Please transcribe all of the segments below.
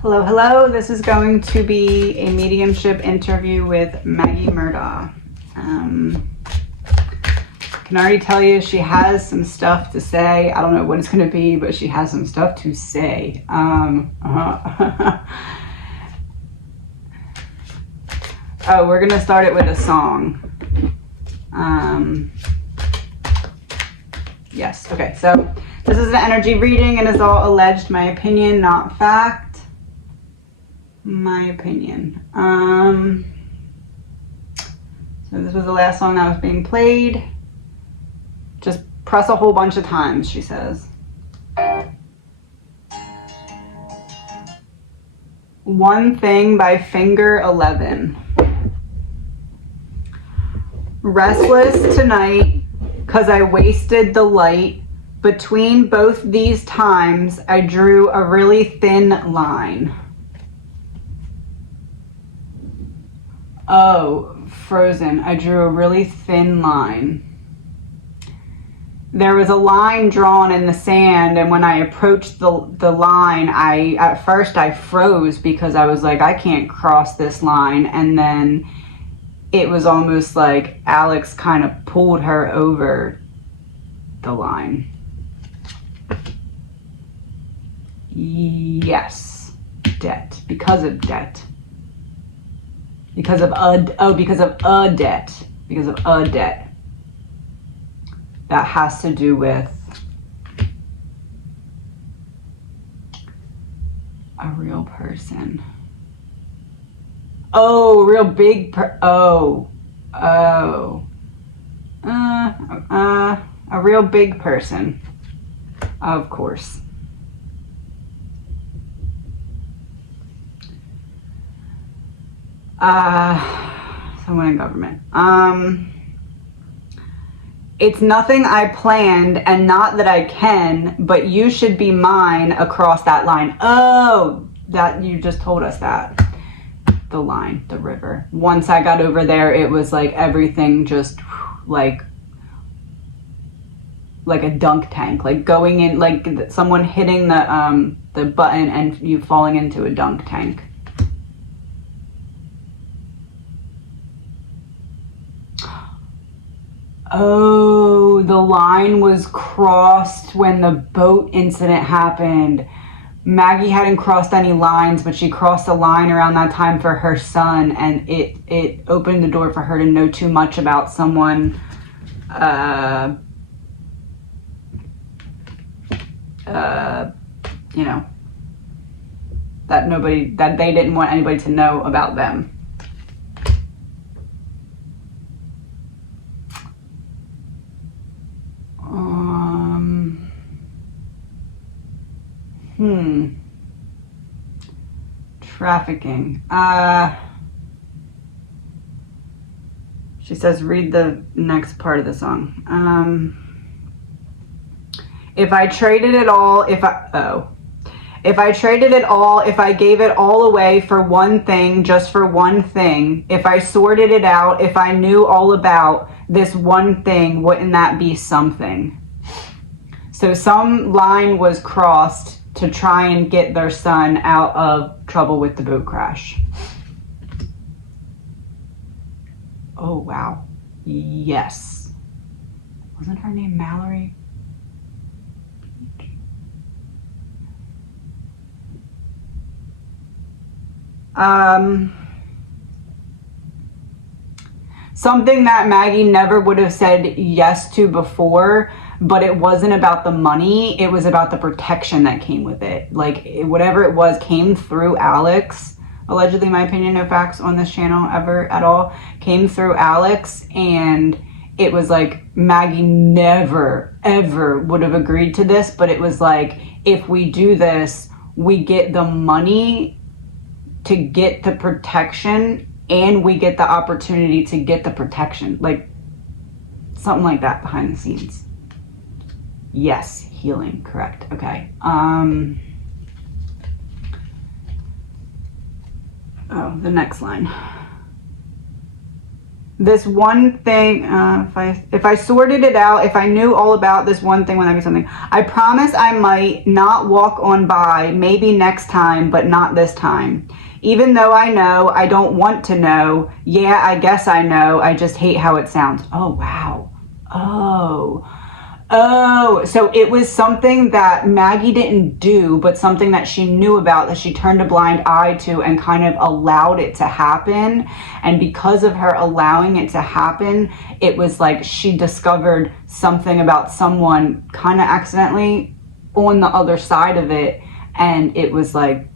Hello, hello. This is going to be a mediumship interview with Maggie MURDAUGH. I can already tell you she has some stuff to say. I don't know what it's going to be, but she has some stuff to say. Oh, we're going to start it with a song. Yes, okay. So this is an energy reading and is all alleged, my opinion, not fact. My opinion. So this was the last song that was being played. Just press a whole bunch of times, she says. One Thing by Finger 11. Restless tonight, 'cause I wasted the light. Between both these times, I drew a really thin line. Oh, Frozen. I drew a really thin line. There was a line drawn in the sand, and when I approached the line, at first I froze because I was like, I can't cross this line. And then it was almost like Alex kind of pulled her over the line. Yes, debt. Because of debt. Because of a debt. Because of a debt. That has to do with a real person. Oh, real big a real big person. Of course. Someone in government. It's nothing I planned, and not that I can, but you should be mine across that line. Oh, that you just told us that. The line, the river. Once I got over there, it was like everything just like a dunk tank, like going in, like someone hitting the button and you falling into a dunk tank. Oh, the line was crossed when the boat incident happened. Maggie hadn't crossed any lines, but she crossed a line around that time for her son, and it opened the door for her to know too much about someone, you know, that they didn't want anybody to know about them. Trafficking. She says, read the next part of the song. If I traded it all, if I traded it all, if I gave it all away for one thing, just for one thing, if I sorted it out, if I knew all about this one thing, wouldn't that be something? So some line was crossed to try and get their son out of trouble with the boat crash. Oh, wow. Yes. Wasn't her name Mallory? Something that Maggie never would have said yes to before, but it wasn't about the money. It was about the protection that came with it. Like, whatever it was came through Alex. Allegedly, my opinion, no facts on this channel ever at all. Came through Alex, and it was like Maggie never, ever would have agreed to this, but it was like, if we do this, we get the money to get the protection, and we get the opportunity to get the protection. Like, something like that behind the scenes. Yes, healing, correct. Okay. Oh, the next line. this one thing, if I sorted it out, if I knew all about this one thing, when I do something, I promise I might not walk on by, maybe next time, but not this time. Even though I know, I don't want to know. Yeah, I guess I know. I just hate how it sounds. Oh, wow. Oh, so it was something that Maggie didn't do, but something that she knew about, that she turned a blind eye to and kind of allowed it to happen. And because of her allowing it to happen, it was like she discovered something about someone kind of accidentally on the other side of it. And it was like,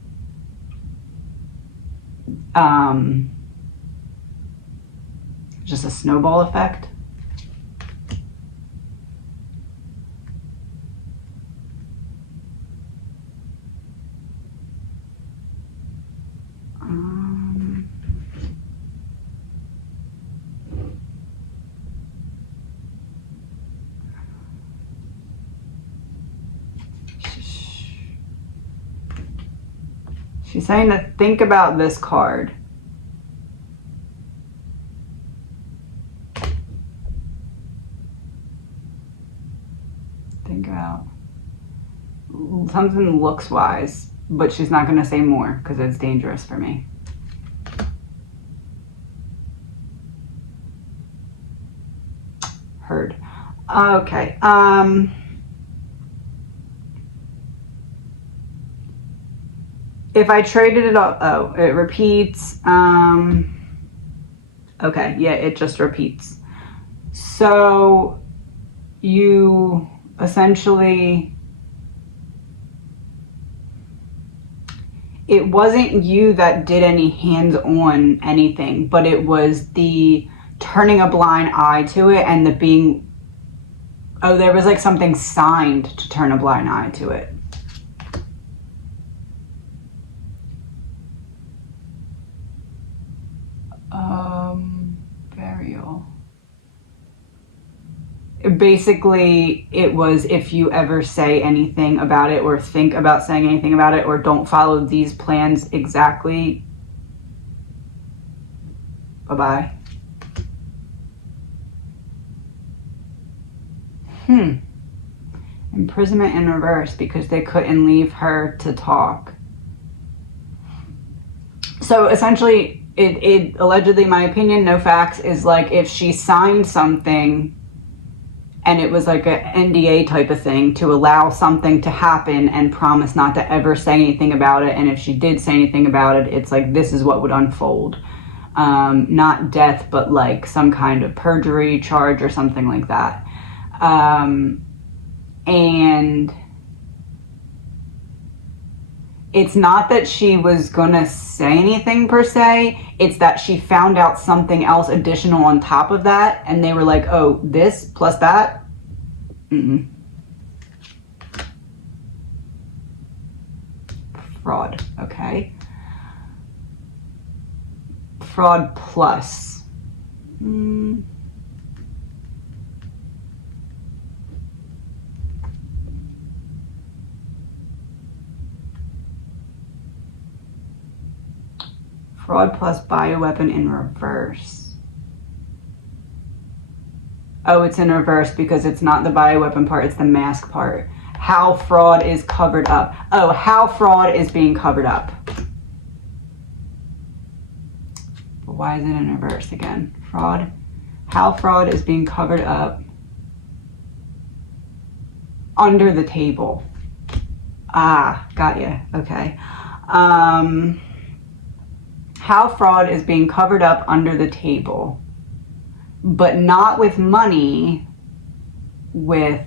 just a snowball effect. She's saying to think about this card. Think about something looks wise, but she's not going to say more because it's dangerous for me. Heard. Okay. If I traded it all, oh, it repeats. Okay, yeah, it just repeats. So you essentially, it wasn't you that did any hands-on anything, but it was the turning a blind eye to it and the being, oh, there was like something signed to turn a blind eye to it. Burial. Basically, it was if you ever say anything about it or think about saying anything about it or don't follow these plans exactly, bye-bye. Imprisonment in reverse because they couldn't leave her to talk. So essentially, it allegedly, my opinion, no facts, is like if she signed something and it was like an NDA type of thing to allow something to happen and promise not to ever say anything about it. And if she did say anything about it, it's like this is what would unfold. Not death, but like some kind of perjury charge or something like that. And it's not that she was gonna say anything per se, it's that she found out something else additional on top of that, and they were like, oh, this plus that? Fraud, okay. Fraud plus. Fraud plus bioweapon in reverse. Oh, it's in reverse because it's not the bioweapon part, it's the mask part. How fraud is covered up. Oh, how fraud is being covered up. But why is it in reverse again? Fraud. How fraud is being covered up under the table. Ah, got you. Okay. How fraud is being covered up under the table, but not with money, with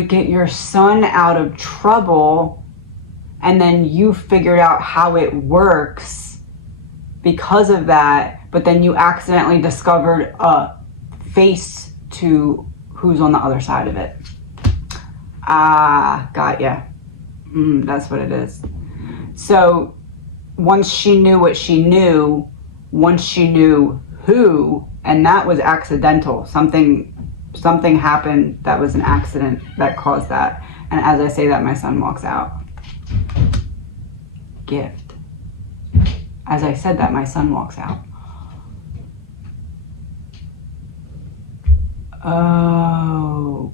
to get your son out of trouble, and then you figured out how it works because of that, but then you accidentally discovered a face to who's on the other side of it. Ah, got ya. That's what it is. So once she knew what she knew, once she knew who, and that was accidental, something something happened that was an accident that caused that. And as I say that, my son walks out. Gift. As I said that, my son walks out. Oh,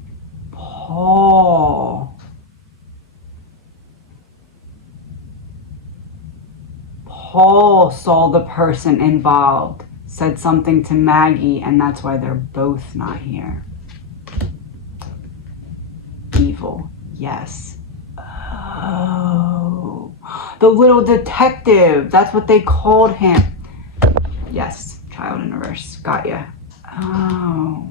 Paul. Paul saw the person involved, said something to Maggie, and that's why they're both not here. Evil, yes. Oh, the little detective, that's what they called him. Yes, child in reverse, got ya. Oh.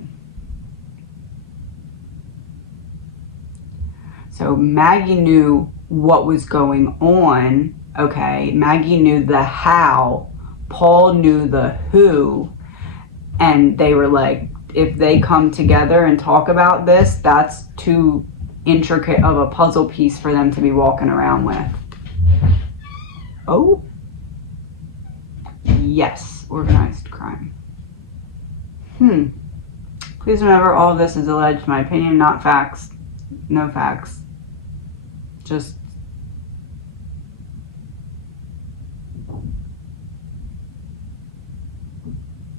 So Maggie knew what was going on, okay? Maggie knew the how, Paul knew the who, and they were like, if they come together and talk about this, that's too intricate of a puzzle piece for them to be walking around with. Oh? Yes, organized crime. Please remember, all of this is alleged, my opinion, not facts. No facts. Just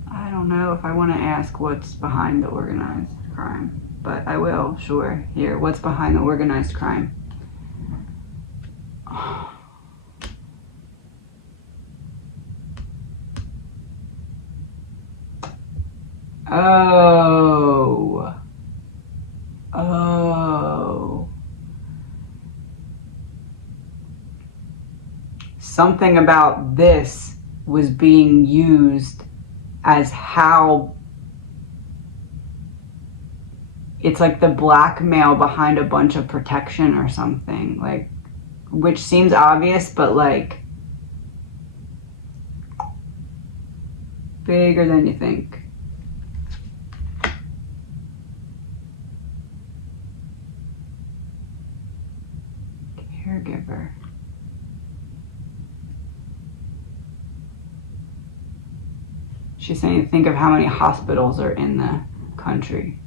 I don't know if I want to ask what's behind the organized crime, but I will, sure. Here, what's behind the organized crime? Oh. Oh. Something about this was being used as how it's like the blackmail behind a bunch of protection or something, like, which seems obvious, but like bigger than you think. Caregiver. She's saying, think of how many hospitals are in the country.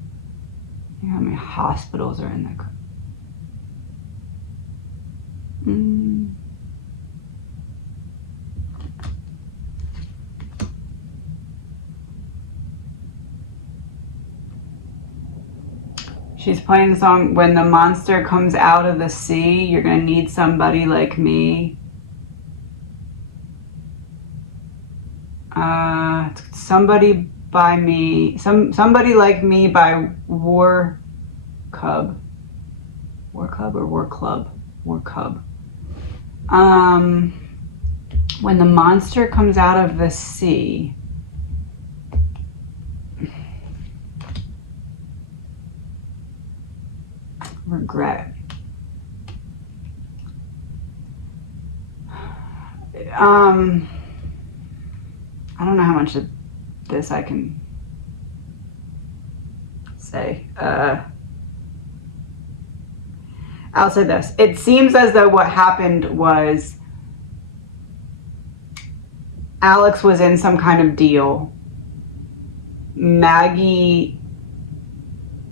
Think how many hospitals are in the country. She's playing the song, when the monster comes out of the sea, you're gonna need somebody like me. Somebody by me, somebody like me by War Cub. War Cub or War Club? War Cub. When the monster comes out of the sea. Regret. I don't know how much of this I can say. I'll say this. It seems as though what happened was Alex was in some kind of deal. Maggie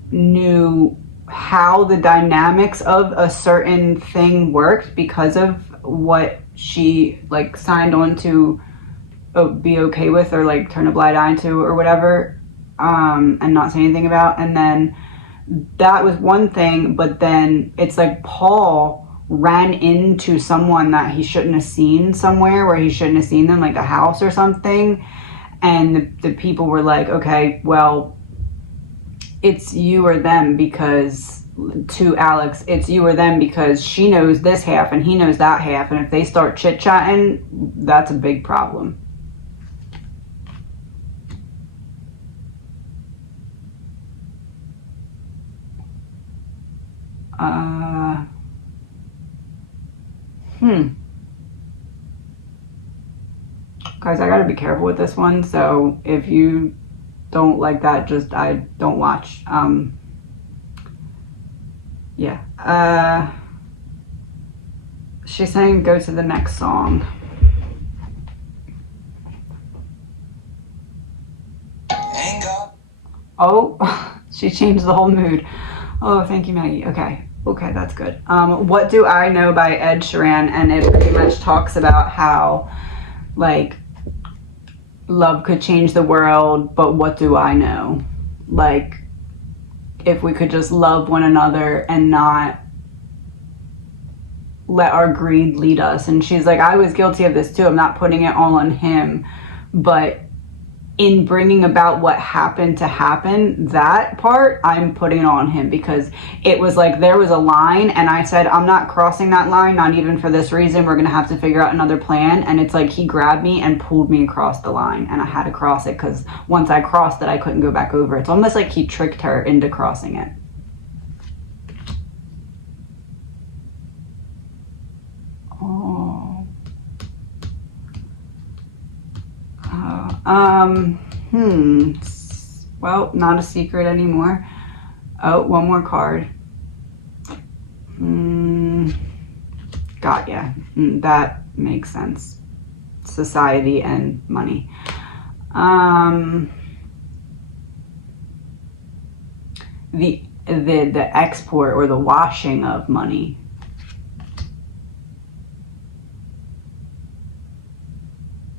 knew how the dynamics of a certain thing worked because of what she like signed on to be okay with, or like turn a blind eye to, or whatever, and not say anything about. And then that was one thing, but then it's like Paul ran into someone that he shouldn't have seen somewhere where he shouldn't have seen them, like a house or something, and the people were like, okay, well, it's you or them, because to Alex, it's you or them, because she knows this half and he knows that half, and if they start chit-chatting, that's a big problem. Guys, I gotta be careful with this one, so if you don't like that, just don't watch. Yeah. She's saying go to the next song. Oh, She changed the whole mood. Oh, thank you, Maggie. Okay. Okay, that's good. What Do I Know by Ed Sheeran, and it pretty much talks about how, like, love could change the world, but what do I know? Like, if we could just love one another and not let our greed lead us. And she's like, I was guilty of this too. I'm not putting it all on him, but in bringing about what happened to happen, that part I'm putting it on him, because it was like there was a line and I said, I'm not crossing that line, not even for this reason. We're gonna have to figure out another plan. And it's like he grabbed me and pulled me across the line, and I had to cross it because once I crossed it, I couldn't go back over. It's almost like he tricked her into crossing it. Well, not a secret anymore. Oh, one more card. Got ya. That makes sense. Society and money. The export or the washing of money.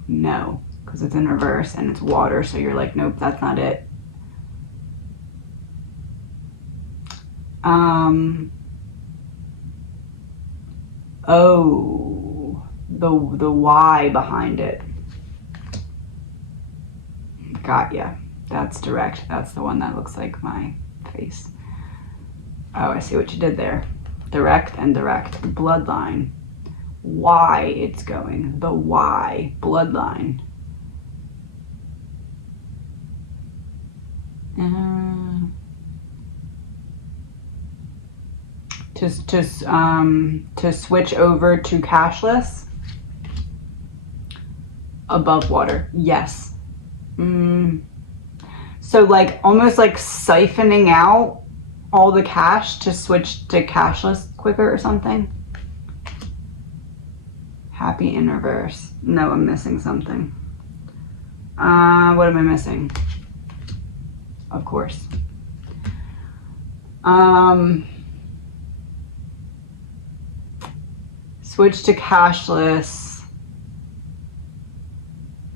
No, because it's in reverse and it's water, so you're like, nope, that's not it. Oh, the why behind it. Got ya. That's direct. That's the one that looks like my face. Oh, I see what you did there. Direct and direct. Bloodline. Why it's going. The why. Bloodline. To switch over to cashless. Above water. Yes. So like almost like siphoning out all the cash to switch to cashless quicker or something. Happy in reverse. No, I'm missing something. What am I missing? Of course. Switch to cashless.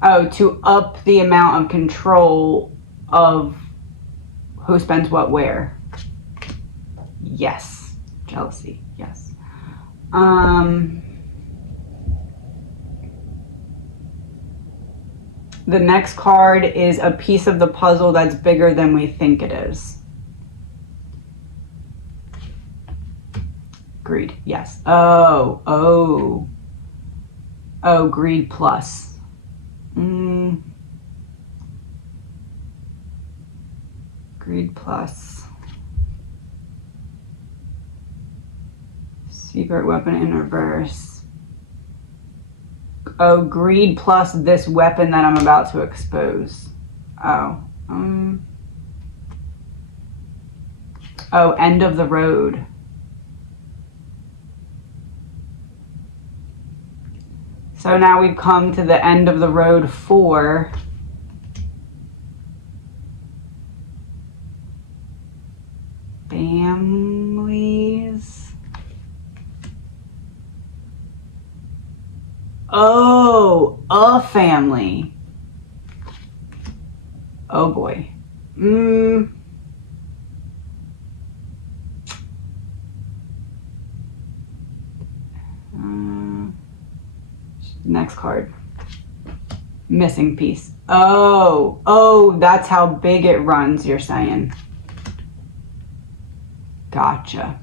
Oh, to up the amount of control of who spends what where. Yes. Jealousy. Yes. The next card is a piece of the puzzle that's bigger than we think it is. Greed, yes. Oh, greed plus. Greed plus. Secret weapon in reverse. Oh, greed plus this weapon that I'm about to expose. Oh. Oh, end of the road. So now we've come to the end of the road for families. Oh, a family. Oh boy. Next card. Missing piece. Oh, that's how big it runs, you're saying. Gotcha.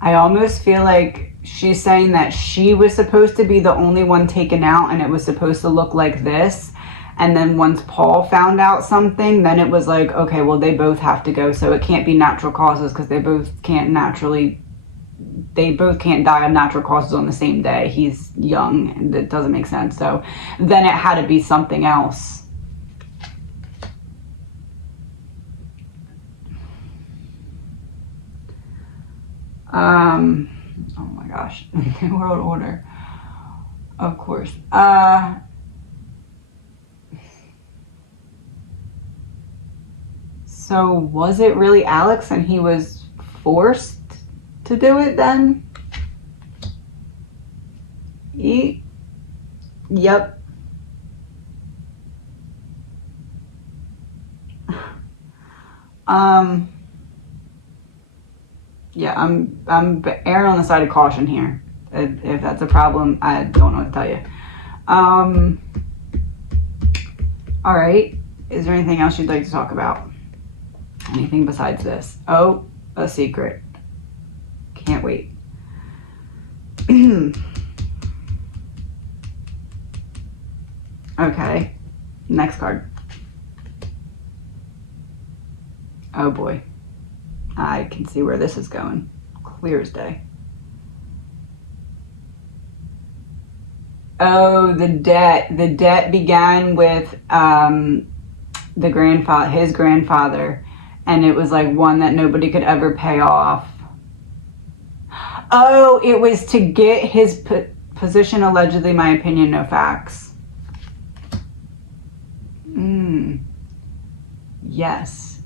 I almost feel like she's saying that she was supposed to be the only one taken out and it was supposed to look like this. And then once Paul found out something, then it was like, okay, well, they both have to go. So it can't be natural causes because they both can't die of natural causes on the same day. He's young and it doesn't make sense. So then it had to be something else. Oh my gosh, New World Order. Of course. So was it really Alex and he was forced to do it then? Yep. Yeah, I'm erring on the side of caution here. If that's a problem, I don't know what to tell you. All right. Is there anything else you'd like to talk about? Anything besides this? Oh, a secret. Can't wait. Okay. Next card. Oh boy. I can see where this is going. Clear as day. Oh, the debt. The debt began with his grandfather, and it was like one that nobody could ever pay off. Oh, it was to get his position, allegedly, my opinion, no facts. Yes.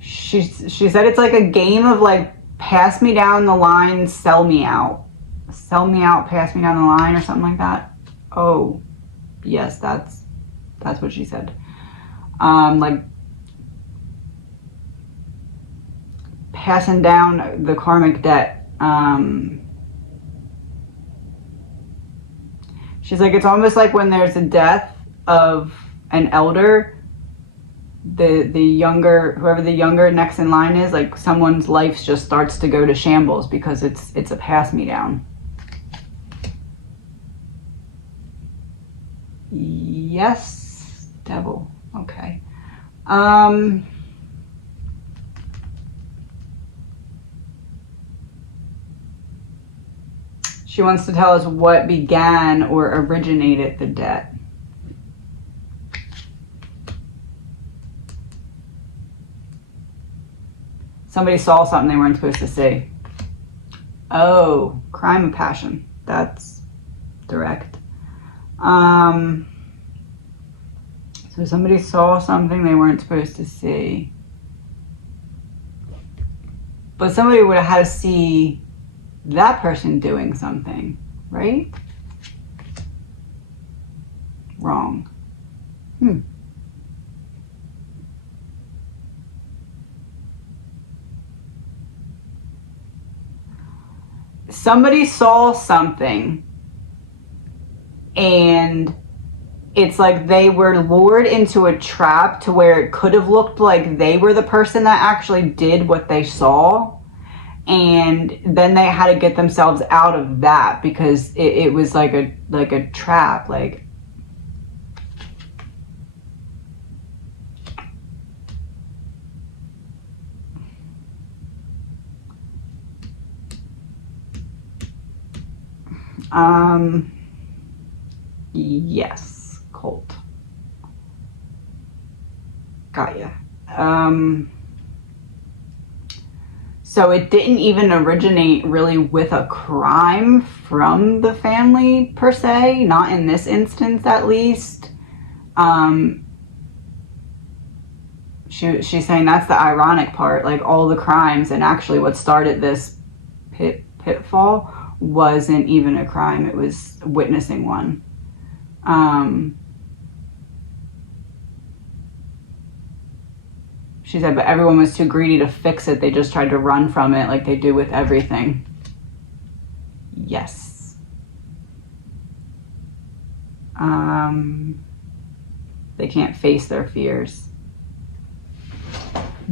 She said it's like a game of like, pass me down the line, sell me out. Sell me out, pass me down the line, or something like that. Oh, yes, that's what she said. Like passing down the karmic debt. She's like, it's almost like when there's a death of an elder, the younger, whoever the younger next in line is, like someone's life just starts to go to shambles because it's a pass me down. Yes, devil. Okay. She wants to tell us what began or originated the debt. Somebody saw something they weren't supposed to see. Oh, crime of passion. That's direct. So somebody saw something they weren't supposed to see. But somebody would have had to see that person doing something, right? Wrong. Somebody saw something and it's like they were lured into a trap to where it could have looked like they were the person that actually did what they saw. And then they had to get themselves out of that because it was like a trap. Like, yes, cult. Got ya. So it didn't even originate really with a crime from the family per se, not in this instance at least. She's saying that's the ironic part, like all the crimes, and actually what started this pitfall wasn't even a crime, it was witnessing one. She said, but everyone was too greedy to fix it. They just tried to run from it like they do with everything. Yes. They can't face their fears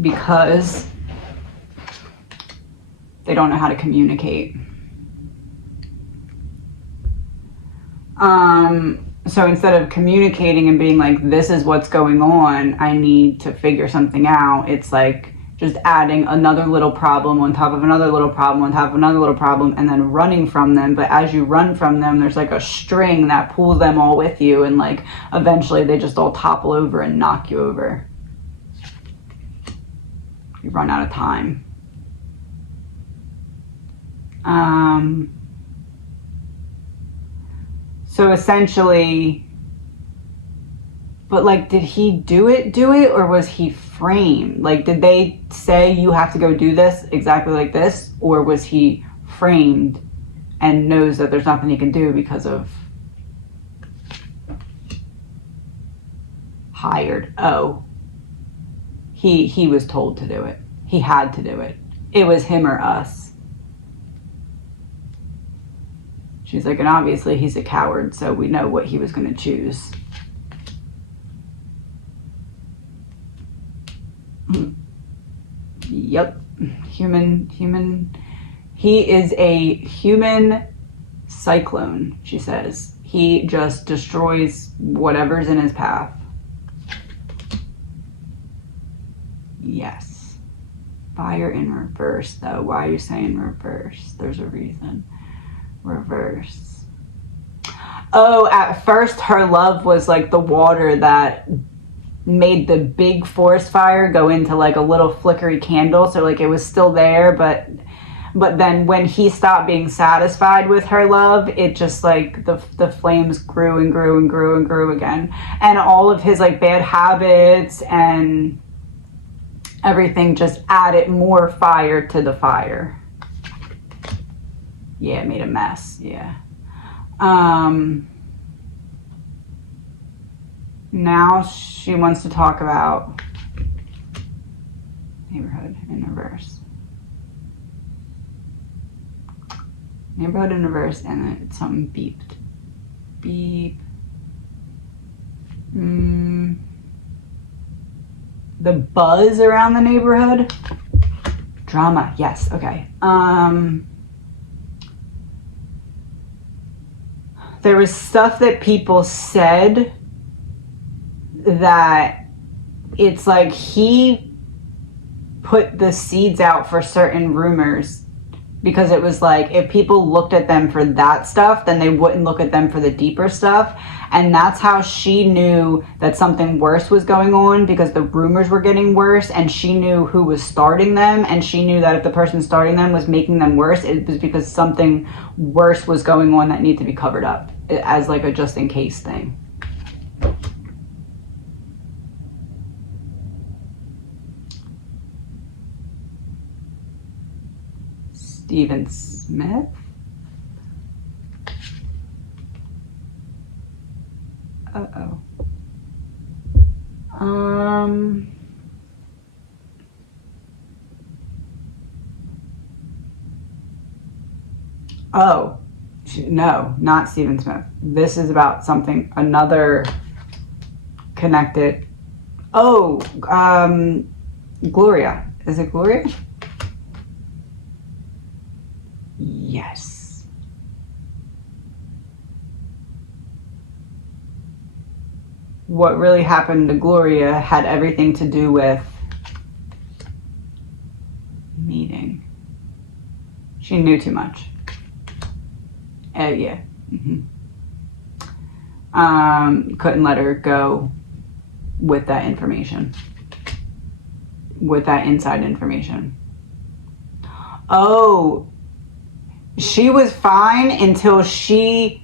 because they don't know how to communicate. So instead of communicating and being like, this is what's going on, I need to figure something out, it's like just adding another little problem on top of another little problem on top of another little problem and then running from them. But as you run from them, there's like a string that pulls them all with you, and like eventually they just all topple over and knock you over. You run out of time. So essentially, but like, did he do it, or was he framed? Like, did they say you have to go do this exactly like this, or was he framed and knows that there's nothing he can do because of hired? Oh, he was told to do it. He had to do it. It was him or us. She's like, and obviously he's a coward, so we know what he was going to choose. Yep. Human. He is a human cyclone, she says. He just destroys whatever's in his path. Yes. Fire in reverse, though. Why are you saying reverse? There's a reason. Reverse. Oh, at first her love was like the water that made the big forest fire go into like a little flickery candle. So like it was still there, but then when he stopped being satisfied with her love, it just like the flames grew and grew and grew and grew again. And all of his like bad habits and everything just added more fire to the fire. Yeah, it made a mess. Yeah. Now she wants to talk about neighborhood in reverse. Neighborhood in reverse, and then something beeped. Beep. The buzz around the neighborhood. Drama. Yes. Okay. There was stuff that people said that it's like he put the seeds out for certain rumors, because it was like if people looked at them for that stuff, then they wouldn't look at them for the deeper stuff. And that's how she knew that something worse was going on, because the rumors were getting worse, and she knew who was starting them, and she knew that if the person starting them was making them worse, it was because something worse was going on that needed to be covered up as like a just in case thing. Stephen Smith. Uh-oh. Oh, no, not Stephen Smith. This is about something, another connected. Oh, Gloria. Is it Gloria? Yes. What really happened to Gloria had everything to do with meeting. She knew too much. Yeah. Couldn't let her go with that information. With that inside information. Oh, she was fine until it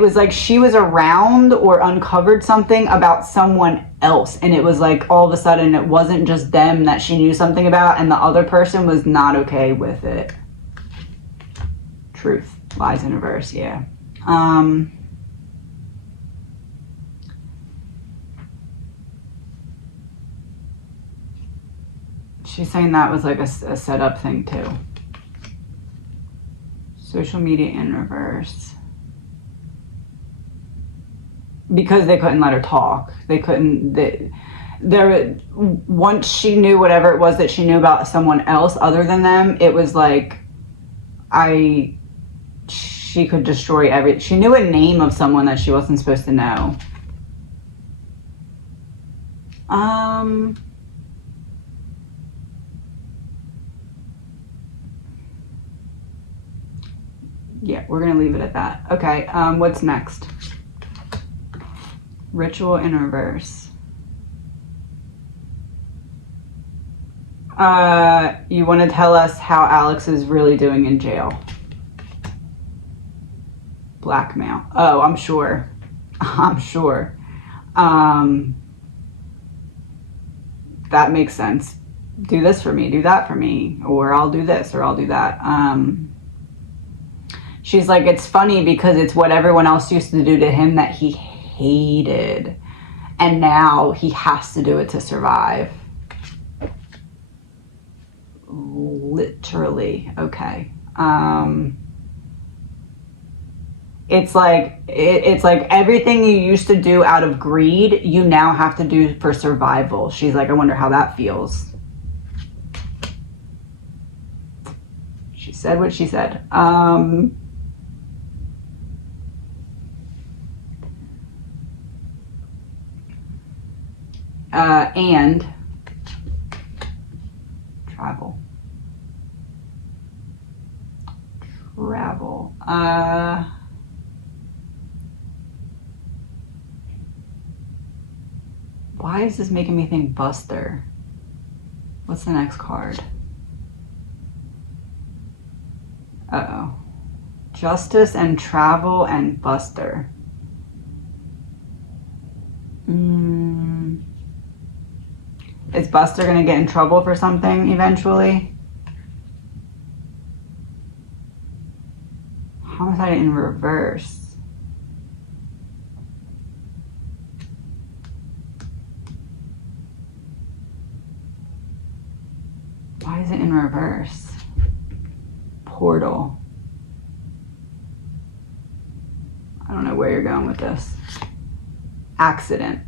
was like she was around or uncovered something about someone else. And it was like all of a sudden it wasn't just them that she knew something about, and the other person was not okay with it. Truth. Lies in reverse, yeah. She's saying that was like a setup thing too. Social media in reverse. Because they couldn't let her talk. They couldn't, once she knew whatever it was that she knew about someone else other than them, it was like, she could destroy she knew a name of someone that she wasn't supposed to know. Yeah, we're gonna leave it at that. Okay, what's next? Ritual in reverse. You want to tell us how Alex is really doing in jail? Blackmail. Oh, I'm sure. I'm sure. That makes sense. Do this for me, do that for me, or I'll do this, or I'll do that. She's like, it's funny because it's what everyone else used to do to him that he hated. And now he has to do it to survive. Literally. Okay. It's like everything you used to do out of greed, you now have to do for survival. She's like, I wonder how that feels. She said what she said. And travel. Why is this making me think Buster? What's the next card? Uh-oh. Justice and travel and Buster. Is Buster going to get in trouble for something eventually? Homicide in reverse. Why is it in reverse? Portal. I don't know where you're going with this. Accident.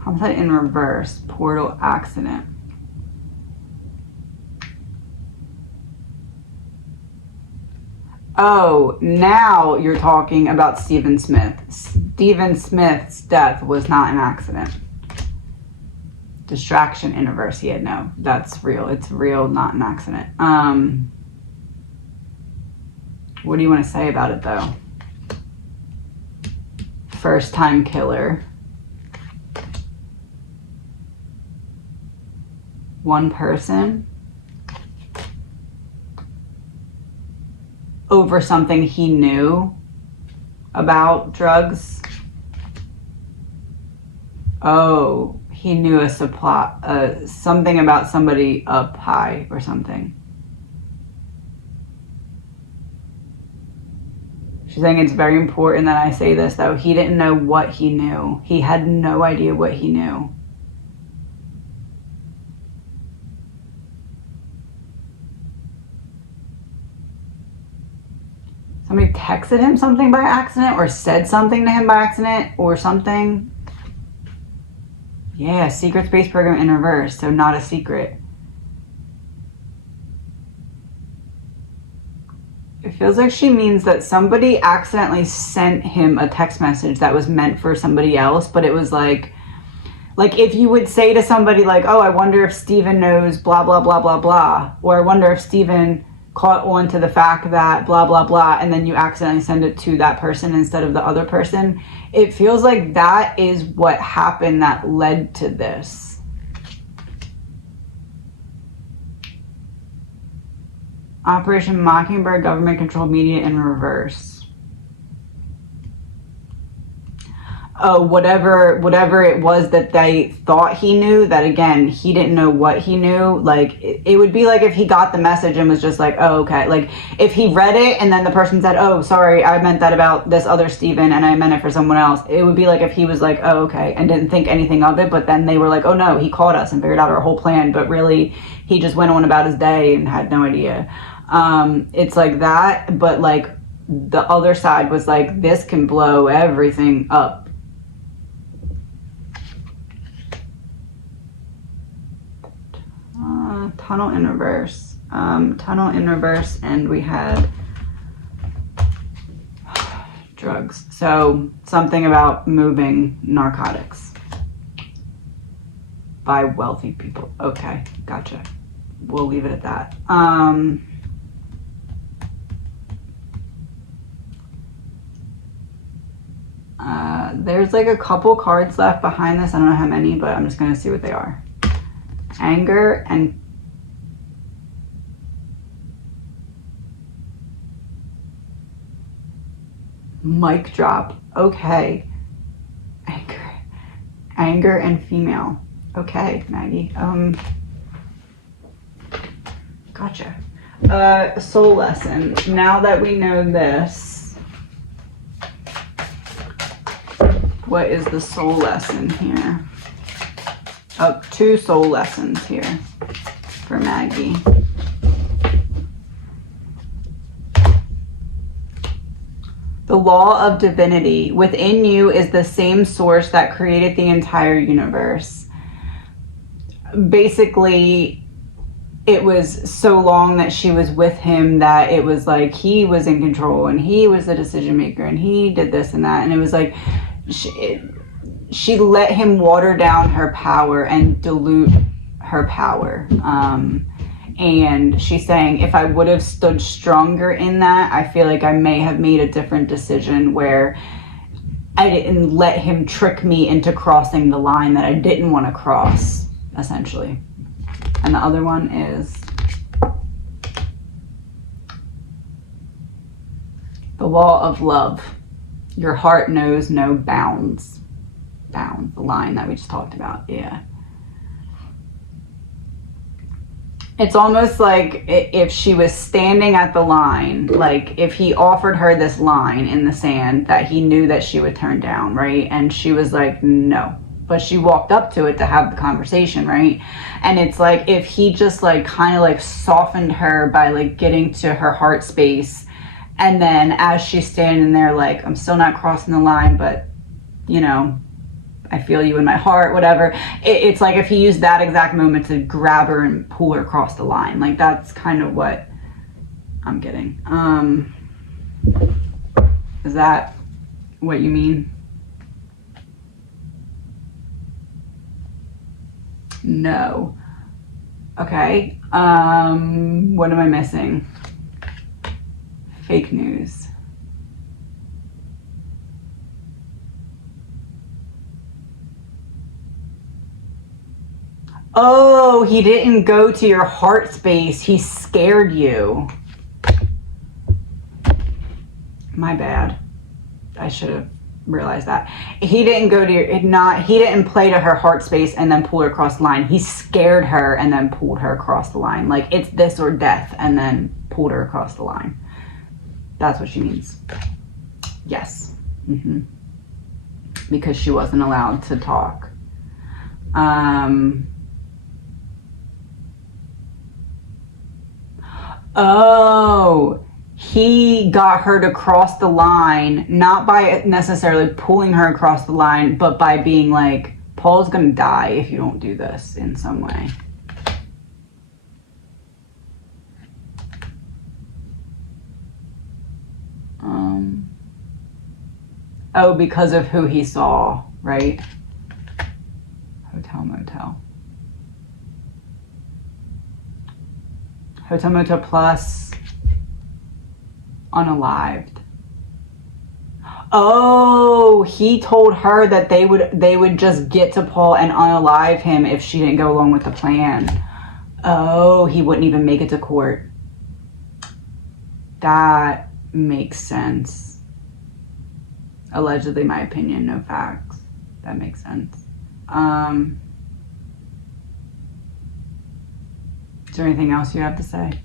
Homicide in reverse. Portal, accident. Oh, now you're talking about Stephen Smith. Stephen Smith's death was not an accident. Distraction in reverse. Yeah, no, that's real. It's real, not an accident. What do you want to say about it, though? First time killer. One person. Over something he knew about drugs. Oh, he knew a supply, something about somebody up high or something. She's saying it's very important that I say this, though. He didn't know what he knew. He had no idea what he knew. Somebody texted him something by accident or said something to him by accident or something. Yeah, secret space program in reverse, so not a secret. It feels like she means that somebody accidentally sent him a text message that was meant for somebody else, but it was like if you would say to somebody like, oh, I wonder if Steven knows blah, blah, blah, blah, blah, or I wonder if Steven caught on to the fact that blah, blah, blah, and then you accidentally send it to that person instead of the other person. It feels like that is what happened that led to this. Operation Mockingbird, government-controlled media in reverse. Oh, whatever it was that they thought he knew, that again, he didn't know what he knew. Like, it would be like if he got the message and was just like, oh, okay. Like, if he read it and then the person said, oh, sorry, I meant that about this other Steven and I meant it for someone else. It would be like if he was like, oh, okay, and didn't think anything of it, but then they were like, oh, no, he caught us and figured out our whole plan, but really, he just went on about his day and had no idea. It's like that, but like, the other side was like, this can blow everything up. Tunnel in reverse. Tunnel in reverse, and we had drugs. So something about moving narcotics by wealthy people. Okay, gotcha. We'll leave it at that. There's like a couple cards left behind this. I don't know how many, but I'm just going to see what they are. Anger and mic drop. Okay. Anger and female. Okay, Maggie. Gotcha. Soul lesson. Now that we know this, what is the soul lesson here? Oh, 2 soul lessons here for Maggie. The law of divinity within you is the same source that created the entire universe. Basically, it was so long that she was with him that it was like he was in control and he was the decision maker and he did this and that. And it was like she let him water down her power and dilute her power. And she's saying, if I would have stood stronger in that, I feel like I may have made a different decision where I didn't let him trick me into crossing the line that I didn't want to cross, essentially. And the other one is the law of love. Your heart knows no bounds. Bounds, the line that we just talked about, yeah. It's almost like if she was standing at the line, like if he offered her this line in the sand that he knew that she would turn down, right? And she was like, no. But she walked up to it to have the conversation, right? And it's like if he just like kind of like softened her by like getting to her heart space. And then as she's standing there like, I'm still not crossing the line, but you know, I feel you in my heart, whatever. It's like if he used that exact moment to grab her and pull her across the line. Like that's kind of what I'm getting. Is that what you mean? No. Okay. What am I missing? Fake news. Oh, he didn't go to your heart space. He scared you. My bad. I should have realized that. He didn't go to your, he didn't play to her heart space and then pull her across the line. He scared her and then pulled her across the line. Like it's this or death and then pulled her across the line. That's what she means. Yes. Because she wasn't allowed to talk. Oh, he got her to cross the line, not by necessarily pulling her across the line, but by being like, Paul's gonna die if you don't do this in some way. Oh, because of who he saw, right? Hotel, motel. Hotel, motel plus unalived. Oh, he told her that they would just get to Paul and unalive him if she didn't go along with the plan. Oh, he wouldn't even make it to court. That makes sense. Allegedly, my opinion, no facts. That makes sense. Is there anything else you have to say?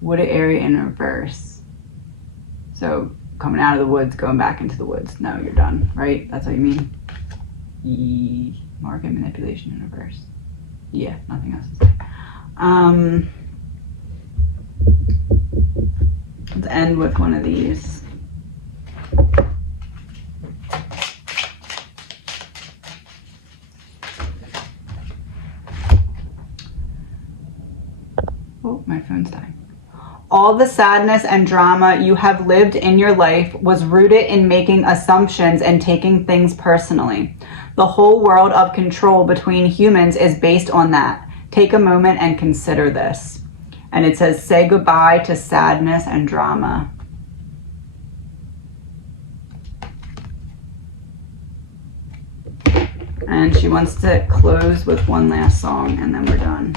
Wooded area in reverse. So coming out of the woods, going back into the woods. No, you're done, right? That's what you mean? Market manipulation in reverse. Yeah, nothing else to say. Let's end with one of these. Oh, my phone's dying. All the sadness and drama you have lived in your life was rooted in making assumptions and taking things personally. The whole world of control between humans is based on that. Take a moment and consider this. And it says, say goodbye to sadness and drama. And she wants to close with one last song and then we're done.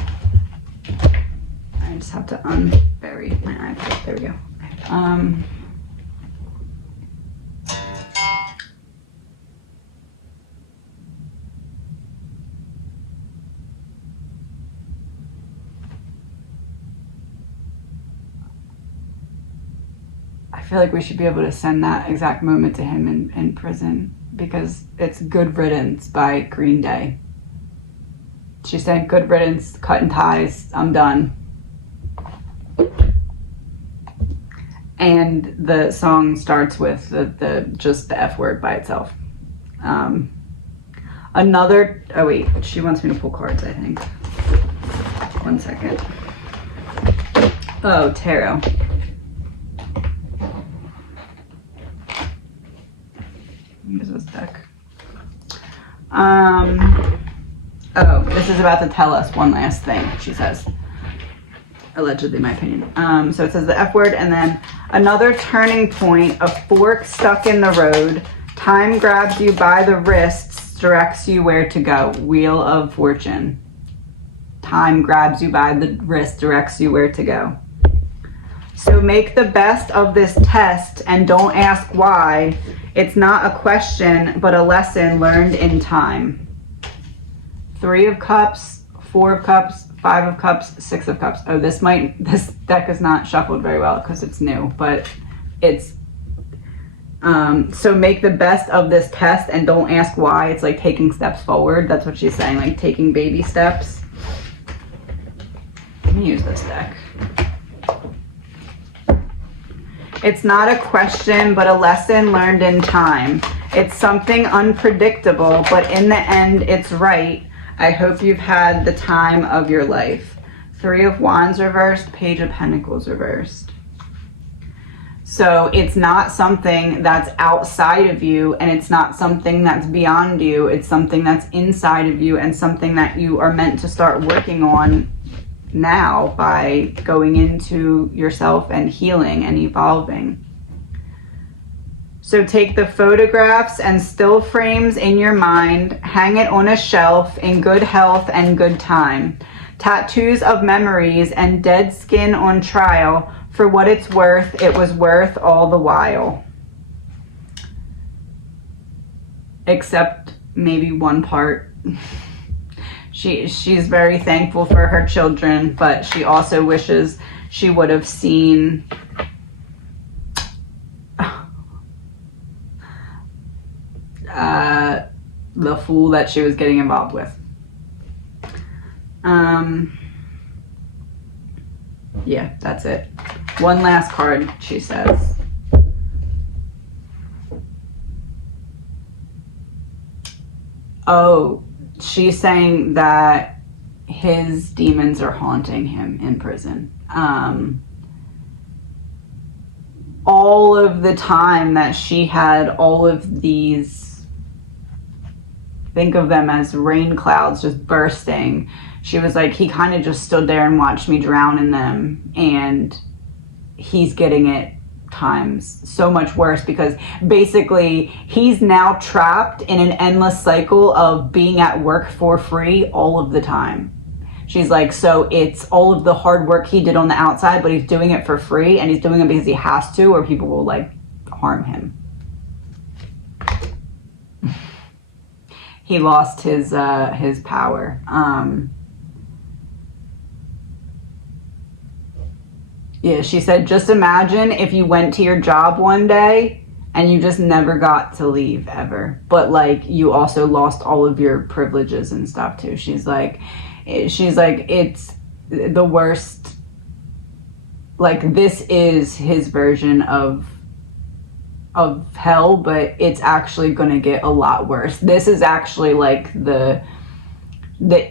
I just have to unbury my iPad. There we go. I feel like we should be able to send that exact moment to him in prison, because it's Good Riddance by Green Day. She said, good riddance, cutting ties, I'm done. And the song starts with just the F word by itself. Oh wait, she wants me to pull cards, I think. 1 second. Oh, tarot. Use this deck. Oh, this is about to tell us one last thing, she says. Allegedly, my opinion. So it says the F word, and then another turning point, a fork stuck in the road. Time grabs you by the wrists, directs you where to go. Wheel of Fortune. Time grabs you by the wrist, directs you where to go. So make the best of this test and don't ask why. It's not a question, but a lesson learned in time. 3 of Cups, 4 of Cups, 5 of Cups, 6 of Cups. Oh, this deck is not shuffled very well because it's new, but it's, so make the best of this test and don't ask why. It's like taking steps forward. That's what she's saying, like taking baby steps. Let me use this deck. It's not a question, but a lesson learned in time. It's something unpredictable, but in the end, it's right. I hope you've had the time of your life. 3 of Wands reversed, Page of Pentacles reversed. So it's not something that's outside of you, and it's not something that's beyond you. It's something that's inside of you, and something that you are meant to start working on now by going into yourself and healing and evolving. So take the photographs and still frames in your mind, hang it on a shelf in good health and good time. Tattoos of memories and dead skin on trial. For what it's worth, it was worth all the while. Except maybe one part. She's very thankful for her children, but she also wishes she would have seen the fool that she was getting involved with. Yeah, that's it. One last card, she says. Oh, she's saying that his demons are haunting him in prison. All of the time that she had all of these, think of them as rain clouds just bursting. She was like, he kind of just stood there and watched me drown in them. And he's getting it times so much worse, because basically he's now trapped in an endless cycle of being at work for free all of the time. She's like, so it's all of the hard work he did on the outside, but he's doing it for free, and he's doing it because he has to, or people will like harm him. He lost his power. Yeah, she said, just imagine if you went to your job one day and you just never got to leave ever. But like, you also lost all of your privileges and stuff too. She's like, it's the worst. Like, this is his version of hell, but it's actually going to get a lot worse. This is actually like the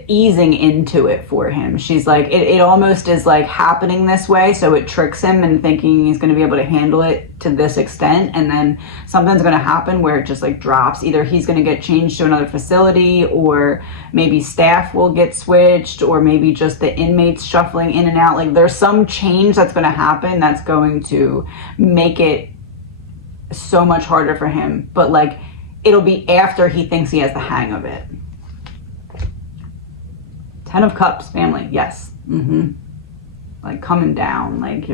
easing into it for him. She's like, it almost is like happening this way, so it tricks him and thinking he's going to be able to handle it to this extent, and then something's going to happen where it just like drops. Either he's going to get changed to another facility, or maybe staff will get switched, or maybe just the inmates shuffling in and out. Like, there's some change that's going to happen that's going to make it so much harder for him, but like, it'll be after he thinks he has the hang of it. Ten of Cups, family. Yes. Like coming down. Like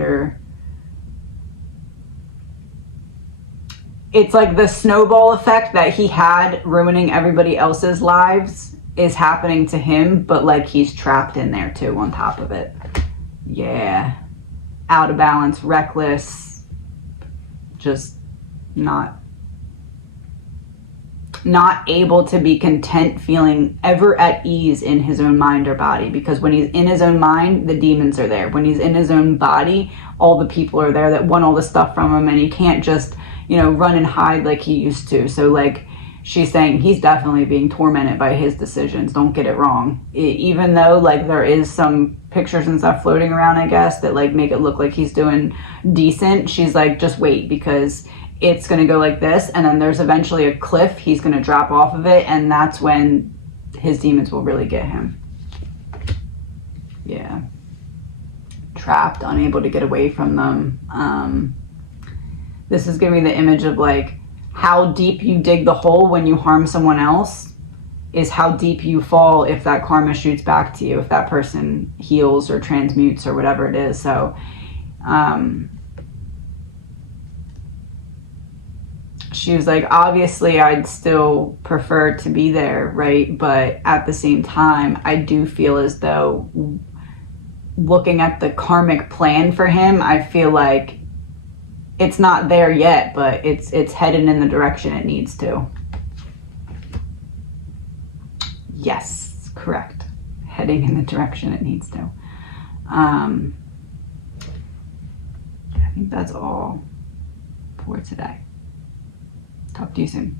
it's like the snowball effect that he had ruining everybody else's lives is happening to him, but like he's trapped in there too on top of it. Yeah. Out of balance, reckless, just not able to be content, feeling ever at ease in his own mind or body, because when he's in his own mind, the demons are there. When he's in his own body, all the people are there that want all the stuff from him, and he can't just, you know, run and hide like he used to. So like she's saying, he's definitely being tormented by his decisions. Don't get it wrong. Even though like there is some pictures and stuff floating around, I guess, that like make it look like he's doing decent, she's like, just wait, because it's going to go like this, and then there's eventually a cliff. He's going to drop off of it, and that's when his demons will really get him. Yeah. Trapped, unable to get away from them. This is giving me the image of like how deep you dig the hole when you harm someone else is how deep you fall if that karma shoots back to you, if that person heals or transmutes or whatever it is. So she was like, obviously I'd still prefer to be there, right? But at the same time, I do feel as though looking at the karmic plan for him, I feel like it's not there yet, but it's headed in the direction it needs to. Yes, correct. Heading in the direction it needs to. I think that's all for today. Talk to you soon.